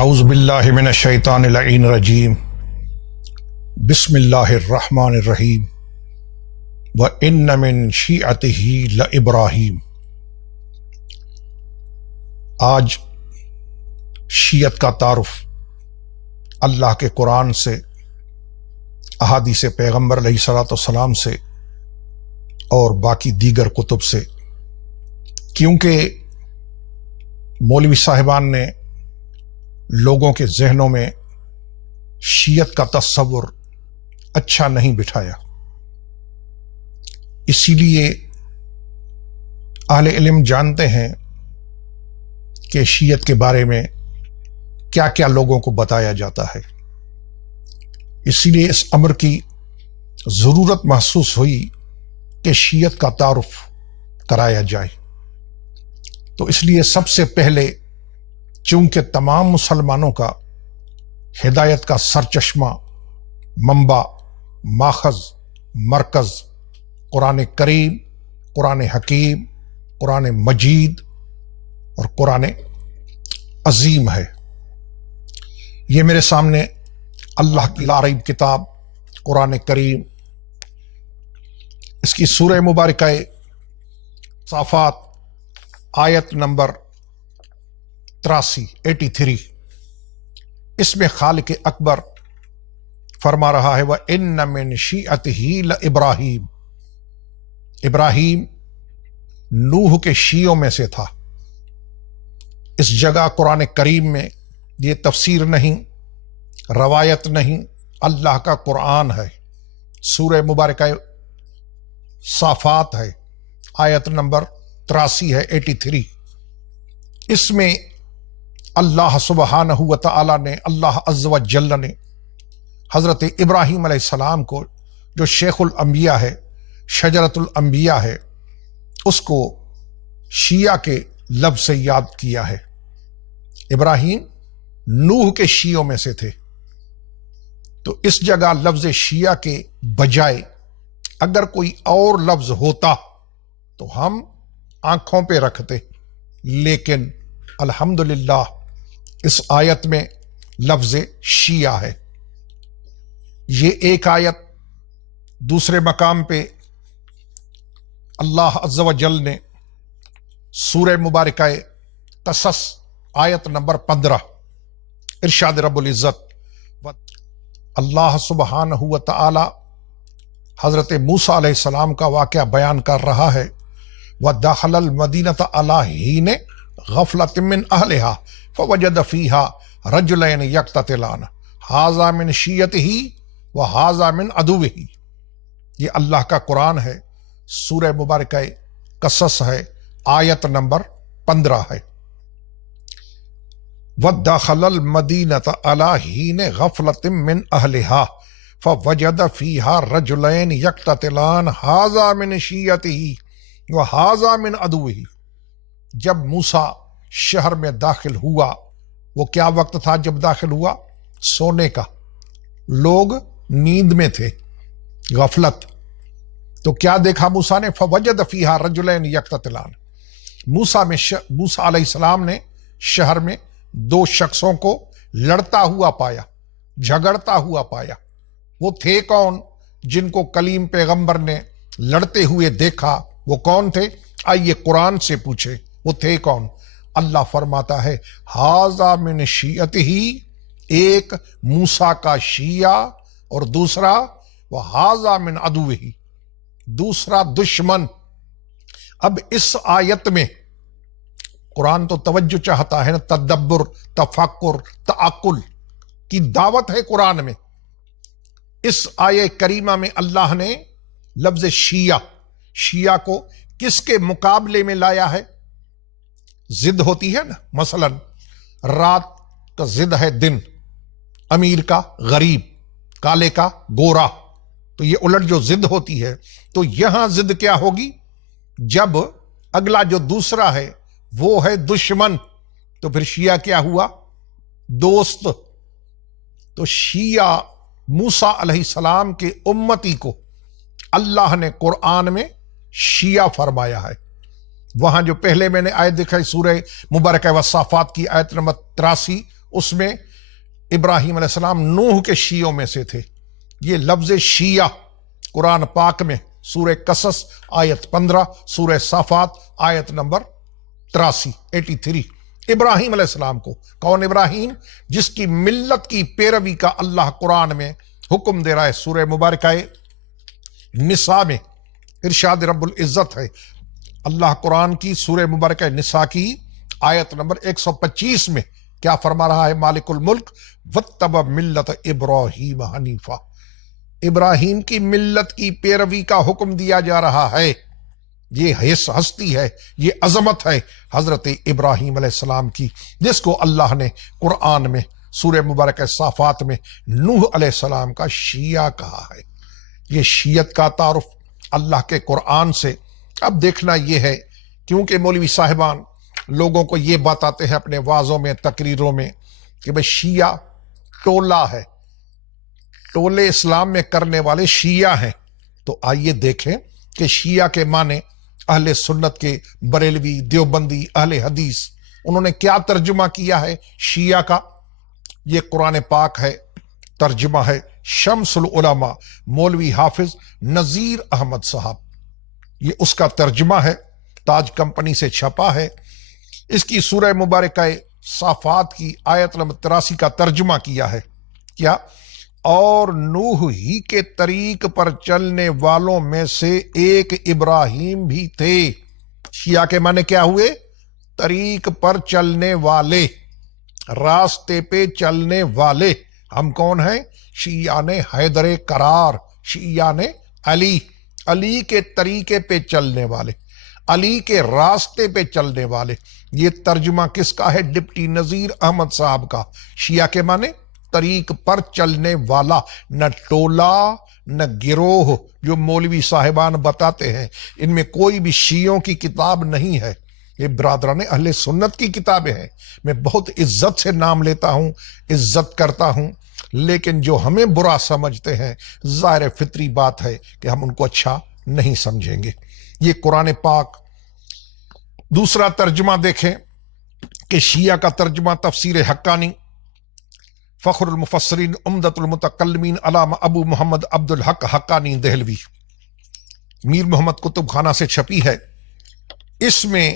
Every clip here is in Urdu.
اعوذ باللہ من الشیطان اللعین الرجیم بسم اللہ الرحمن الرحیم وَإِنَّ مِن شِیعَتِهِ لَإِبْرَاہِیم۔ آج شیعت کا تعارف اللہ کے قرآن سے، احادیث پیغمبر علیہ الصلوۃ والسلام سے اور باقی دیگر کتب سے، کیونکہ مولوی صاحبان نے لوگوں کے ذہنوں میں شیعت کا تصور اچھا نہیں بٹھایا، اسی لیے اہل علم جانتے ہیں کہ شیعت کے بارے میں کیا کیا لوگوں کو بتایا جاتا ہے، اسی لیے اس امر کی ضرورت محسوس ہوئی کہ شیعت کا تعارف کرایا جائے۔ تو اس لیے سب سے پہلے، چونکہ تمام مسلمانوں کا ہدایت کا سرچشمہ، منبع، ماخذ، مرکز قرآن کریم، قرآن حکیم، قرآن مجید اور قرآن عظیم ہے، یہ میرے سامنے اللہ کی لا ریب کتاب قرآن کریم، اس کی سورہ مبارکہ صافات آیت نمبر 83 اس میں خالق اکبر فرما رہا ہے وَإِنَّ مِن شِیعَتِهِ لَإِبْرَاہِیم۔ ابراہیم نوح کے شیعوں میں سے تھا۔ اس جگہ قرآن کریم میں یہ تفسیر نہیں، روایت نہیں، اللہ کا قرآن ہے، سورہ مبارکہ صافات ہے، آیت نمبر 83 ہے، 83۔ اس میں اللہ سبحانہ و تعالی نے، اللہ عز و جل نے حضرت ابراہیم علیہ السلام کو، جو شیخ الانبیاء ہے، شجرۃ الانبیاء ہے، اس کو شیعہ کے لفظ سے یاد کیا ہے۔ ابراہیم نوح کے شیعوں میں سے تھے، تو اس جگہ لفظ شیعہ کے بجائے اگر کوئی اور لفظ ہوتا تو ہم آنکھوں پہ رکھتے، لیکن الحمدللہ اس آیت میں لفظ شیعہ ہے۔ یہ ایک آیت، دوسرے مقام پہ اللہ عز و جل نے سورہ مبارکہ قصص آیت نمبر 15 ارشاد رب العزت، اللہ سبحانہ و تعالی حضرت موسیٰ علیہ السلام کا واقعہ بیان کر رہا ہے وَدَخَلَ الْمَدِينَةَ عَلَىٰ حِينِ غَفْلَةٍ مِّنْ أَهْلِهَا فَوَجَدَ فِيهَا رَجُلَيْنِ يَقْتَتِلَانِ هَٰذَا مِنْ شِیعَتِهِ وَهَٰذَا مِنْ عَدُوِّهِ۔ یہ اللہ کا قرآن ہے، سورہ مبارکہ قصص ہے، آیت نمبر 15 ہے۔ وَدَخَلَ الْمَدِينَةَ عَلَىٰ حِينِ غَفْلَةٍ مِّنْ أَهْلِهَا فَوَجَدَ فِيهَا رَجُلَيْنِ يَقْتَتِلَانِ هَٰذَا مِنْ شِیعَتِهِ وَهَٰذَا مِنْ عَدُوِّهِ۔ جب موسیٰ شہر میں داخل ہوا، وہ کیا وقت تھا جب داخل ہوا؟ سونے کا، لوگ نیند میں تھے، غفلت۔ تو کیا دیکھا موسیٰ نے؟ فوجد فیہا رجلین یقتتلان۔ موسیٰ علیہ السلام نے شہر میں دو شخصوں کو لڑتا ہوا پایا، جھگڑتا ہوا پایا۔ وہ تھے کون جن کو کلیم پیغمبر نے لڑتے ہوئے دیکھا؟ وہ کون تھے؟ آئیے قرآن سے پوچھے وہ تھے کون۔ اللہ فرماتا ہے ہاذا من شیعتہ، ایک موسیٰ کا شیعہ اور دوسرا وہذا من عدوہ، دوسرا دشمن۔ اب اس آیت میں قرآن تو توجہ چاہتا ہے نا، تدبر، تفکر، تعقل کی دعوت ہے قرآن میں۔ اس آیہ کریمہ میں اللہ نے لفظ شیعہ کو کس کے مقابلے میں لایا ہے؟ ضد ہوتی ہے نا، مثلا رات کا ضد ہے دن، امیر کا غریب، کالے کا گورا، تو یہ الٹ جو ضد ہوتی ہے، تو یہاں ضد کیا ہوگی؟ جب اگلا جو دوسرا ہے وہ ہے دشمن، تو پھر شیعہ کیا ہوا؟ دوست۔ تو شیعہ موسیٰ علیہ السلام کے امتی کو اللہ نے قرآن میں شیعہ فرمایا ہے۔ وہاں جو پہلے میں نے آیت دکھائی سورہ مبارکہ والصافات کی آیت نمبر 83 اس میں ابراہیم علیہ السلام نوح کے شیعوں میں سے تھے۔ یہ لفظ شیعہ قرآن پاک میں سورہ قصص آیت 15، سورہ صافات آیت نمبر 83 ابراہیم علیہ السلام کو، کون ابراہیم؟ جس کی ملت کی پیروی کا اللہ قرآن میں حکم دے رہا ہے۔ سورہ مبارکہ نساء میں ارشاد رب العزت ہے، اللہ قرآن کی سورہ مبارکہ نساء کی آیت نمبر 125 میں کیا فرما رہا ہے؟ مالک الملک واتبع ملت ابراہیم حنیفہ، ابراہیم کی ملت کی پیروی کا حکم دیا جا رہا ہے۔ یہ ہستی ہے، یہ عظمت ہے حضرت ابراہیم علیہ السلام کی، جس کو اللہ نے قرآن میں سورہ مبارکہ صافات میں نوح علیہ السلام کا شیعہ کہا ہے۔ یہ شیعت کا تعارف اللہ کے قرآن سے اب دیکھنا یہ ہے، کیونکہ مولوی صاحبان لوگوں کو یہ بتاتے ہیں اپنے وعظوں میں، تقریروں میں، کہ بھئی شیعہ ٹولہ ہے، ٹولے اسلام میں کرنے والے شیعہ ہیں۔ تو آئیے دیکھیں کہ شیعہ کے معنی اہل سنت کے بریلوی، دیوبندی، اہل حدیث انہوں نے کیا ترجمہ کیا ہے شیعہ کا۔ یہ قرآن پاک ہے، ترجمہ ہے شمس العلماء مولوی حافظ نذیر احمد صاحب، یہ اس کا ترجمہ ہے، تاج کمپنی سے چھپا ہے۔ اس کی سورہ مبارکہ صافات کی آیت نمبر 83 کا ترجمہ کیا ہے، کیا؟ اور نوح ہی کے طریق پر چلنے والوں میں سے ایک ابراہیم بھی تھے۔ شیعہ کے معنی کیا ہوئے؟ طریق پر چلنے والے، راستے پہ چلنے والے۔ ہم کون ہیں؟ شیعہ نے حیدر قرار، شیعہ نے علی کے طریقے پہ چلنے والے، علی کے راستے پہ چلنے والے۔ یہ ترجمہ کس کا ہے؟ ڈپٹی نذیر احمد صاحب کا۔ شیعہ کے معنی طریق پر چلنے والا، نہ ٹولہ نہ گروہ جو مولوی صاحبان بتاتے ہیں، ان میں کوئی بھی شیعوں کی کتاب نہیں ہے، یہ برادران اہل سنت کی کتابیں ہیں۔ میں بہت عزت سے نام لیتا ہوں، عزت کرتا ہوں، لیکن جو ہمیں برا سمجھتے ہیں ظاہر فطری بات ہے کہ ہم ان کو اچھا نہیں سمجھیں گے۔ یہ قرآن پاک دوسرا ترجمہ دیکھیں کہ شیعہ کا ترجمہ تفسیر حقانی، فخر المفسرین عمدۃ المتکلمین علامہ ابو محمد عبد الحق حقانی دہلوی، میر محمد کتب خانہ سے چھپی ہے۔ اس میں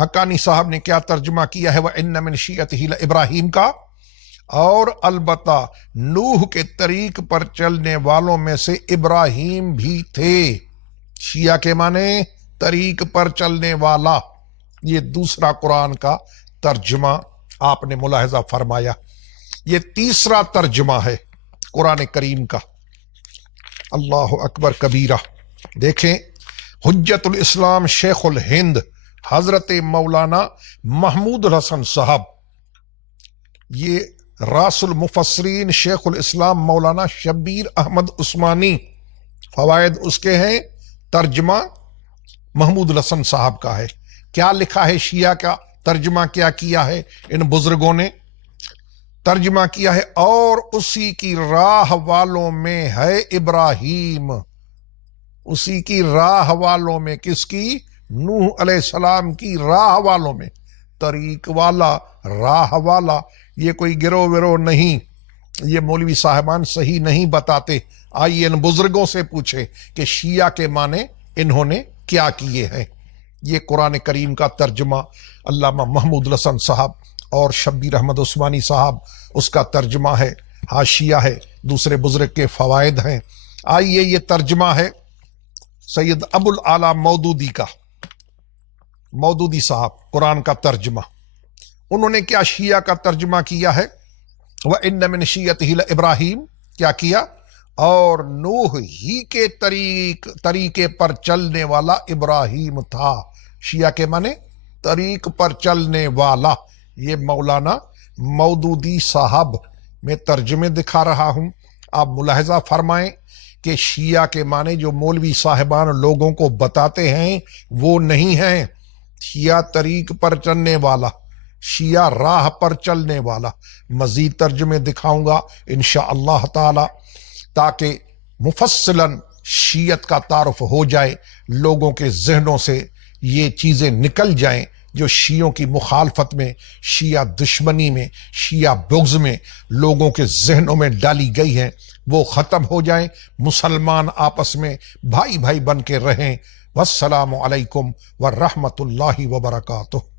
حقانی صاحب نے کیا ترجمہ کیا ہے؟ وَإِنَّ مِن شِيَّتِهِ لَإِبْرَاهِيمَ کا، اور البتہ نوح کے طریق پر چلنے والوں میں سے ابراہیم بھی تھے۔ شیعہ کے معنی طریق پر چلنے والا۔ یہ دوسرا قرآن کا ترجمہ آپ نے ملاحظہ فرمایا۔ یہ تیسرا ترجمہ ہے قرآن کریم کا۔ اللہ اکبر کبیرہ۔ دیکھیں حجت الاسلام شیخ الہند حضرت مولانا محمود الحسن صاحب، یہ راس المفسرین شیخ الاسلام مولانا شبیر احمد عثمانی، فوائد اس کے ہیں، ترجمہ محمود الحسن صاحب کا ہے۔ کیا لکھا ہے شیعہ کا ترجمہ کیا کیا ہے ان بزرگوں نے؟ ترجمہ کیا ہے اور اسی کی راہ والوں میں ہے ابراہیم، اسی کی راہ والوں میں، کس کی؟ نوح علیہ السلام کی راہ والوں میں۔ طریق والا، راہ والا، یہ کوئی گروہ وروہ نہیں، یہ مولوی صاحبان صحیح نہیں بتاتے۔ آئیے ان بزرگوں سے پوچھیں کہ شیعہ کے معنی انہوں نے کیا کیے ہیں۔ یہ قرآن کریم کا ترجمہ علامہ محمود الحسن صاحب اور شبیر احمد عثمانی صاحب، اس کا ترجمہ ہے، حاشیہ ہے، دوسرے بزرگ کے فوائد ہیں۔ آئیے یہ ترجمہ ہے سید ابو الاعلیٰ مودودی کا، مودودی صاحب، قرآن کا ترجمہ۔ انہوں نے کیا شیعہ کا ترجمہ کیا ہے؟ وَإِنَّ مِن شِيَّتِهِ لَإِبْرَاهِيمَ، کیا کیا؟ اور نوح ہی کے طریقے پر چلنے والا ابراہیم تھا۔ شیعہ کے معنی طریق پر چلنے والا۔ یہ مولانا مودودی صاحب میں ترجمے دکھا رہا ہوں، آپ ملاحظہ فرمائیں کہ شیعہ کے معنی جو مولوی صاحبان لوگوں کو بتاتے ہیں وہ نہیں ہیں۔ شیعہ طریق پر چلنے والا، شیعہ راہ پر چلنے والا۔ مزید ترجمے دکھاؤں گا انشاءاللہ تعالی، تاکہ مفصلاً شیعت کا تعارف ہو جائے، لوگوں کے ذہنوں سے یہ چیزیں نکل جائیں جو شیعوں کی مخالفت میں، شیعہ دشمنی میں، شیعہ بغض میں لوگوں کے ذہنوں میں ڈالی گئی ہیں وہ ختم ہو جائیں، مسلمان آپس میں بھائی بھائی بن کے رہیں۔ والسلام علیکم ورحمۃ اللہ وبرکاتہ۔